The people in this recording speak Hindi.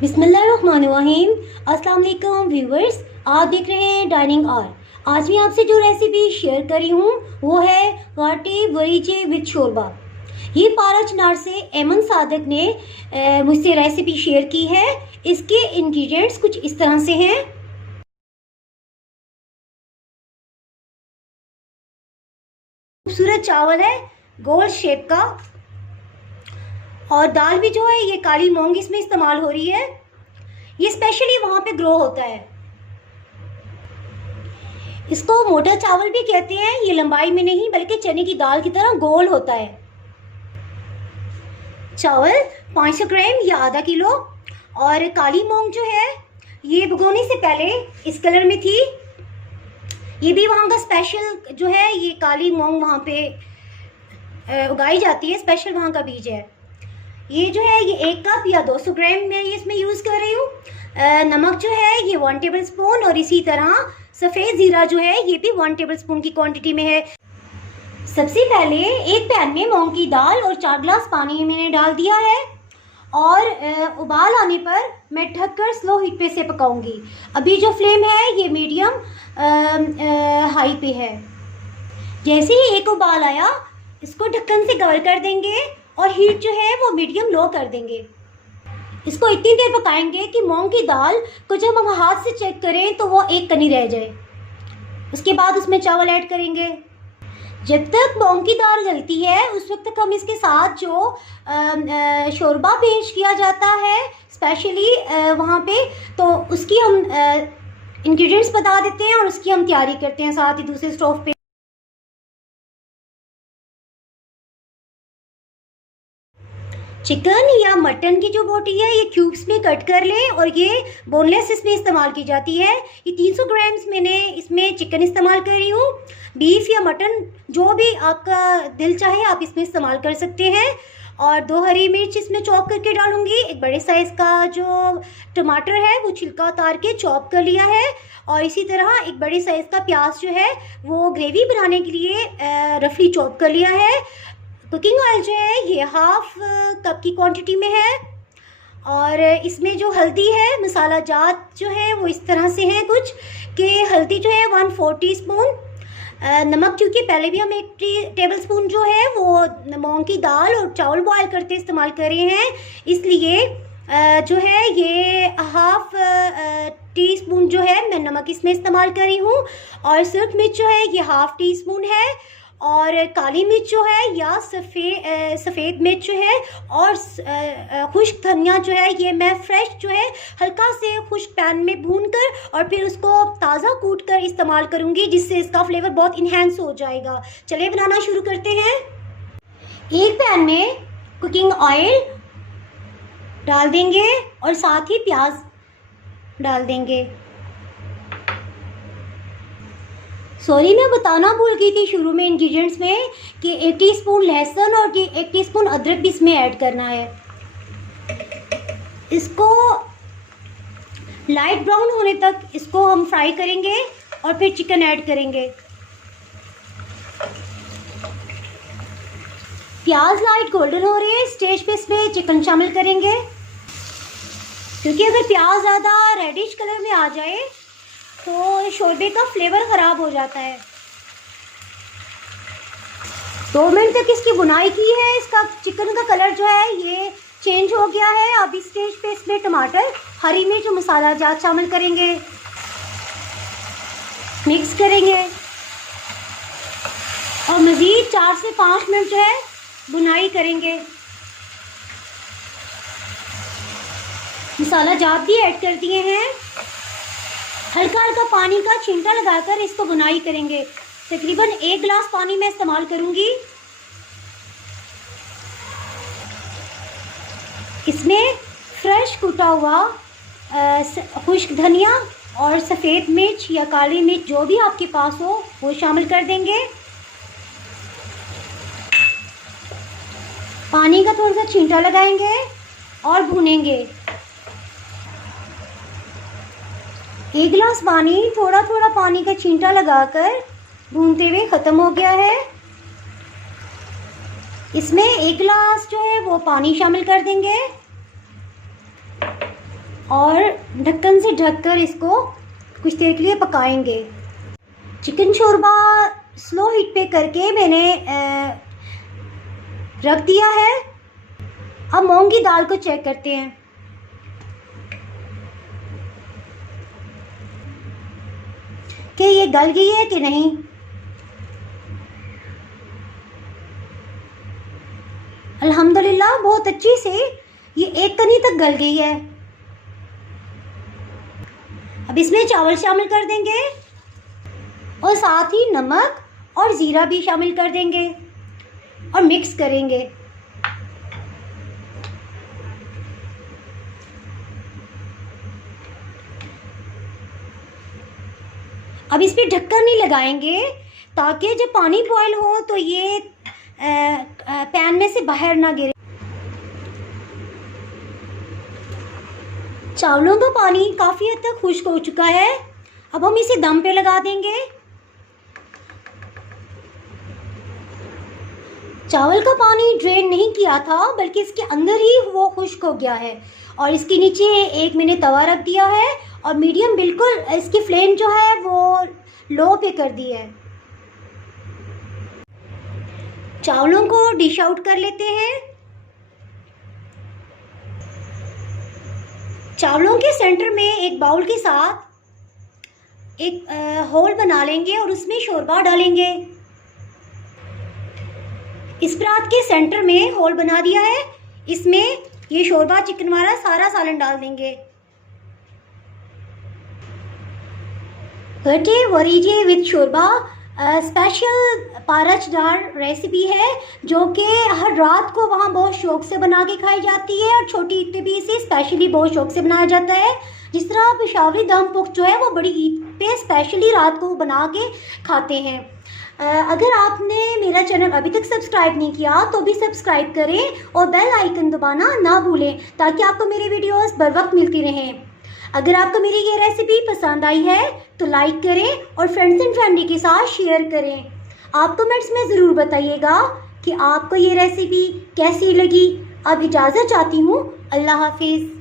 बिस्मिल्लाहिर्रहमानिर्रहीम। अस्सलाम वालेकुम व्यूवर्स, आप देख रहे हैं डाइनिंग आर। आज मैं आपसे जो रेसिपी शेयर करी हूँ वो है गाटे वरीचे विद शोरबा। ये पारा चनार से एमन सादक ने मुझसे रेसिपी शेयर की है। इसके इंग्रेडिएंट्स कुछ इस तरह से हैं। खूबसूरत चावल है गोल शेप का, और दाल भी जो है ये काली मूंग इसमें इस्तेमाल हो रही है। ये स्पेशली वहाँ पे ग्रो होता है। इसको मोटा चावल भी कहते हैं। ये लंबाई में नहीं बल्कि चने की दाल की तरह गोल होता है। चावल 500 ग्राम या आधा किलो। और काली मूंग जो है ये भिगोने से पहले इस कलर में थी। ये भी वहाँ का स्पेशल जो है, ये काली मूंग वहाँ पे उगाई जाती है, स्पेशल वहाँ का बीज है। ये जो है ये 1 कप या 200 ग्राम मैं इसमें यूज़ कर रही हूँ। नमक जो है ये 1 टेबल स्पून, और इसी तरह सफ़ेद ज़ीरा जो है ये भी 1 टेबल स्पून की क्वांटिटी में है। सबसे पहले एक पैन में मूंग की दाल और 4 ग्लास पानी मैंने डाल दिया है, और उबाल आने पर मैं ढककर स्लो हीट पे से पकाऊंगी। अभी जो फ्लेम है ये मीडियम हाई पे है। जैसे ही एक उबाल आया इसको ढक्कन से कवर कर देंगे और हीट जो है वो मीडियम लो कर देंगे। इसको इतनी देर पकाएंगे कि मूंग की दाल को जब हम हाथ से चेक करें तो वो एक कनी रह जाए। उसके बाद उसमें चावल ऐड करेंगे। जब तक मूंग की दाल गलती है उस वक्त तक हम इसके साथ जो शोरबा पेश किया जाता है स्पेशली वहाँ पे, तो उसकी हम इंग्रेडिएंट्स बता देते हैं और उसकी हम तैयारी करते हैं साथ ही दूसरे स्टोव पे। चिकन या मटन की जो बोटी है ये क्यूब्स में कट कर लें, और ये बोनलेस इसमें इस्तेमाल की जाती है। ये 300 ग्राम्स मैंने इसमें चिकन इस्तेमाल कर रही हूँ। बीफ या मटन जो भी आपका दिल चाहे आप इसमें इस्तेमाल कर सकते हैं। और 2 हरी मिर्च इसमें चॉप करके डालूंगी। एक बड़े साइज़ का जो टमाटर है वो छिलका उतार के चॉप कर लिया है, और इसी तरह एक बड़े साइज़ का प्याज जो है वो ग्रेवी बनाने के लिए रफली चॉप कर लिया है। कुकिंग ऑयल जो है ये हाफ कप की क्वांटिटी में है, और इसमें जो हल्दी है मसाला जात जो है वो इस तरह से है कुछ कि हल्दी जो है 1/4 टीस्पून। नमक क्योंकि पहले भी हम 1 टेबल स्पून जो है वो मूंग की दाल और चावल बॉयल करते इस्तेमाल कर रहे हैं, इसलिए जो है ये हाफ टीस्पून जो है मैं नमक इसमें इस्तेमाल कर रही हूँ। और सूरख मिर्च जो है ये हाफ टीस्पून है, और काली मिर्च जो है या सफ़ेद मिर्च जो है, और खुश्क धनिया जो है ये मैं फ्रेश जो है हल्का से खुश्क पैन में भूनकर और फिर उसको ताज़ा कूट कर इस्तेमाल करूँगी, जिससे इसका फ्लेवर बहुत इन्हेंस हो जाएगा। चलिए बनाना शुरू करते हैं। एक पैन में कुकिंग ऑयल डाल देंगे और साथ ही प्याज डाल देंगे। सॉरी, मैं बताना भूल गई थी शुरू में इंग्रेडिएंट्स में कि 1 टीस्पून लहसुन और 1 टीस्पून अदरक भी इसमें ऐड करना है। इसको लाइट ब्राउन होने तक इसको हम फ्राई करेंगे और फिर चिकन ऐड करेंगे। प्याज लाइट गोल्डन हो रही है, स्टेज पे इसमें चिकन शामिल करेंगे, क्योंकि अगर प्याज ज़्यादा रेडिश कलर में आ जाए तो शोरबे का फ्लेवर ख़राब हो जाता है। 2 मिनट तक इसकी बुनाई की है। इसका चिकन का कलर जो है ये चेंज हो गया है। अब इस स्टेज पे इसमें टमाटर, हरी मिर्च और मसाला जात शामिल करेंगे, मिक्स करेंगे और मज़ीद 4 से 5 मिनट जो है बुनाई करेंगे। मसाला जात भी ऐड कर दिए हैं। हल्का हल्का पानी का छींटा लगाकर इसको बुनाई करेंगे। तकरीबन 1 गिलास पानी मैं इस्तेमाल करूंगी। इसमें फ्रेश कुटा हुआ खुश्क धनिया और सफ़ेद मिर्च या काली मिर्च जो भी आपके पास हो वो शामिल कर देंगे। पानी का थोड़ा सा छींटा लगाएंगे और भूनेंगे। 1 गिलास पानी थोड़ा थोड़ा पानी का छींटा लगाकर भूनते हुए ख़त्म हो गया है। इसमें 1 गिलास जो है वो पानी शामिल कर देंगे। और ढक्कन से ढककर इसको कुछ देर के लिए पकाएंगे। चिकन शोरबा स्लो हीट पे करके मैंने रख दिया है। अब मूंग की दाल को चेक करते हैं। कि ये गल गई है कि नहीं। अल्हम्दुलिल्लाह बहुत अच्छी से ये एक कनी तक गल गई है। अब इसमें चावल शामिल कर देंगे और साथ ही नमक और ज़ीरा भी शामिल कर देंगे और मिक्स करेंगे। अब इस पे ढक्कन नहीं लगाएंगे ताकि जब पानी बॉयल हो तो ये पैन में से बाहर ना गिरे। चावलों का पानी काफ़ी हद तक खुश्क हो चुका है। अब हम इसे दम पे लगा देंगे। चावल का पानी ड्रेन नहीं किया था बल्कि इसके अंदर ही वो खुश्क हो गया है। और इसके नीचे एक मैंने तवा रख दिया है और मीडियम बिल्कुल इसकी फ्लेम जो है वो लो पे कर दी है। चावलों को डिश आउट कर लेते हैं। चावलों के सेंटर में एक बाउल के साथ एक होल बना लेंगे और उसमें शोरबा डालेंगे। इस परात के सेंटर में होल बना दिया है। इसमें ये शोरबा चिकन वाला सारा सालन डाल देंगे। भट्टे वरीजे विद शोरबा स्पेशल पारचदार रेसिपी है जो कि हर रात को वहाँ बहुत शौक से बना के खाई जाती है और छोटी ईद भी इसे स्पेशली बहुत शौक से बनाया जाता है। जिस तरह पेशावरी दम पुख जो है वो बड़ी ईद पे स्पेशली रात को बना के खाते हैं। अगर आपने मेरा चैनल अभी तक सब्सक्राइब नहीं किया तो भी सब्सक्राइब करें और बेल आइकन दबाना ना भूलें ताकि आपको मेरी वीडियोस बर वक्त मिलती रहें। अगर आपको मेरी ये रेसिपी पसंद आई है तो लाइक करें और फ्रेंड्स एंड फैमिली के साथ शेयर करें। आप कमेंट्स में ज़रूर बताइएगा कि आपको ये रेसिपी कैसी लगी। अब इजाज़त चाहती हूँ। अल्लाह हाफिज़।